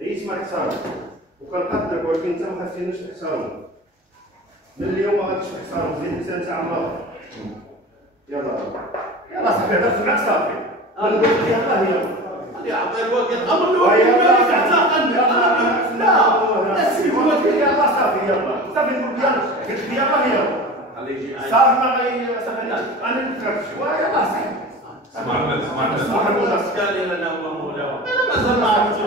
عيش مع احترام وكنقدرك، ولكن انت ما خاصنيش تحترم. من اليوم ما غاديش تحترم، زيد الانسان تاع الله. يلا صافي هضرت معاك صافي. انا قلت لك يلاه هي يعطي الوقت امر الوكيل المالي تعتقل. لا سيدي الوكيل يلاه صافي صافي نقول يلاه قلت لك يلاه هي خليه يجي معايا صافي ما غيسافرناش. انا نفكرت شويه يلاه صافي. سمعنا قال لنا هو مولاه. انا مازال ما عرفتش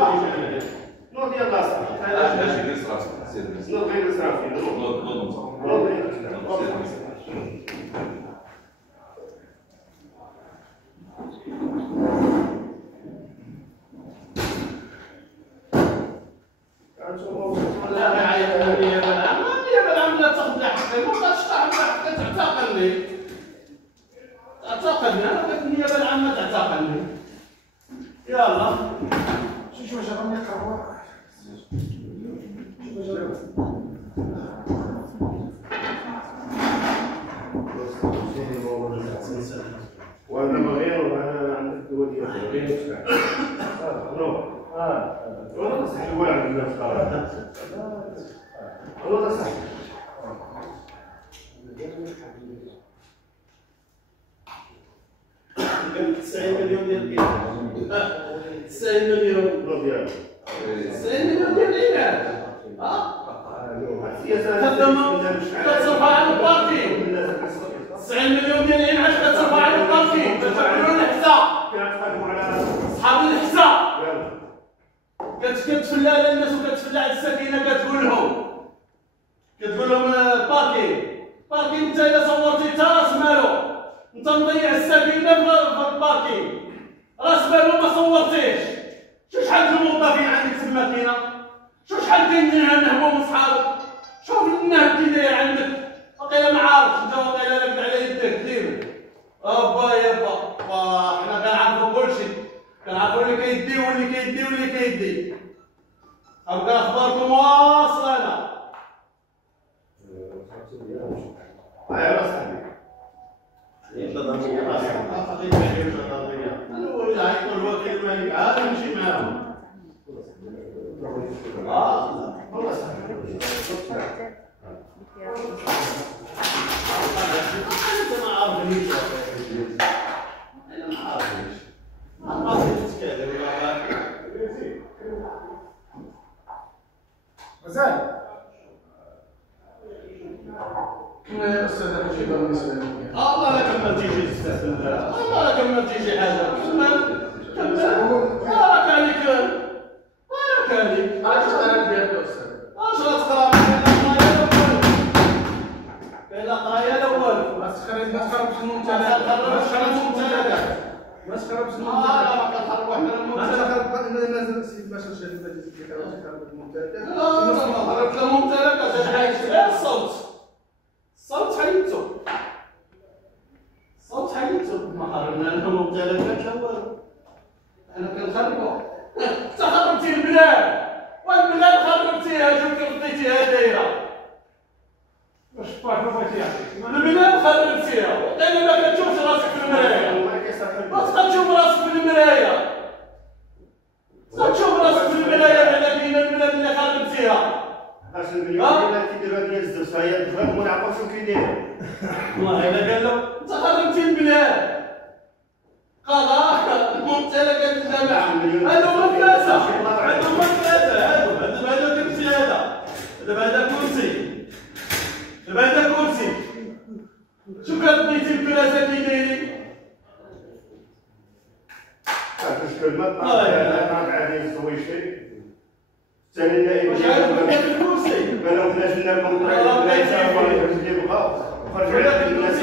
نوض يلاه صافي. اش اللي صرا سير نوض غير صافي. نوض لا يا بلعم لا تاخذ لي حقي، ما بقاش تاخذ لي حقي تعتقلني. تعتقلني انا قلت النيابه العامه تعتقلني. يلا شوف واش غادي يقربوا. وانا ما غير انا عندك الدول ديالك غير تفاح. نو والله صح شويه عند الناس والله صح. 90 مليون ديال الإيران. 90 مليون ديالك 90 مليون ديال الإيران. كتصرفها على الباركينغ. 90 مليون ديال الإيران علاش كتصرفها على الباركينغ؟ كتعملوا الحساب. صحاب الحساب. كتفلى على الناس وكتفلى على السكينه، كتقول لهم باركينغ انت الا صورتي انت راس مالو، انت مضيع السكينه في الباركينغ، راس مالو ما صورتيش. شحال د الموظفين عندك تما كاينه؟ شحال كاينين هنا هو وصحابك؟ شوف النهب كي داير عندك، واقيلا ما عارفش انت، واقيلا راكد على يدك دير ابا يابا. حنا كنعرفوا كلشي، كنعرفوا اللي كيدي واللي كيدي واللي كيدي. أبقى أخباركم واصلة. يا صاحبي أنا هو اللي غيكون الوكيل المالي عاد نمشي معاهم. والله صاحبي أنت ما عارفنيش، أنا ما عارفنيش، ما عرفتش تتكلم ولا مازال يا أستاذ الحجيب بالنسبة لك. الله لا كمل تيجي تستهبل، الله لا كمل تيجي حاجة. كمل بارك عليك، بارك عليك. علاش تقرا بيدك يا أستاذ؟ اش غتقرا؟ لا قرايه لا والو. ما تخربش الممتلكات، ما تخربش الممتلكات. ما كنخربوا حنا الممتلكات. باش نشهد النتيجه ديال الممتلكات. لا ما خربت الممتلكات، هذا حاجه الصوت. الصوت حيدتو، الصوت حيدتو. ما خربنا لهم الممتلكات لا والو، حنا كنخربوا. انت خربتي البلاد، والبلاد خربتيها، جوك رديتيها دايره. واش باك ما بغيتي يعطيك البلاد خربتيها، وقيلا ما كتشوفش راسك في المرايه. ما تبقى تشوف راسك في المرايه، تبقى تشوف راسك في المرايه على كاينه البلاد اللي خربتيها. 10 مليون اللي كيديروها ديال الزوج، فهي الدخل وما يعرفوش شنو كيديروا. والله الا قال له انت خربتي البلاد. قضاء الممتلكات الجامعه هادو ثلاثه، عندهم ثلاثه، هذا كرسي، هذا كرسي، هذا كرسي. شوف كتبيتي الكراسه كي دايرين. المشكل ما طلع عليه الزويشي ثاني النائب واش عارف الكرسي؟ قالوا بلاش لنا كونطرا لا يسافر اللي بغا خرج على الناس.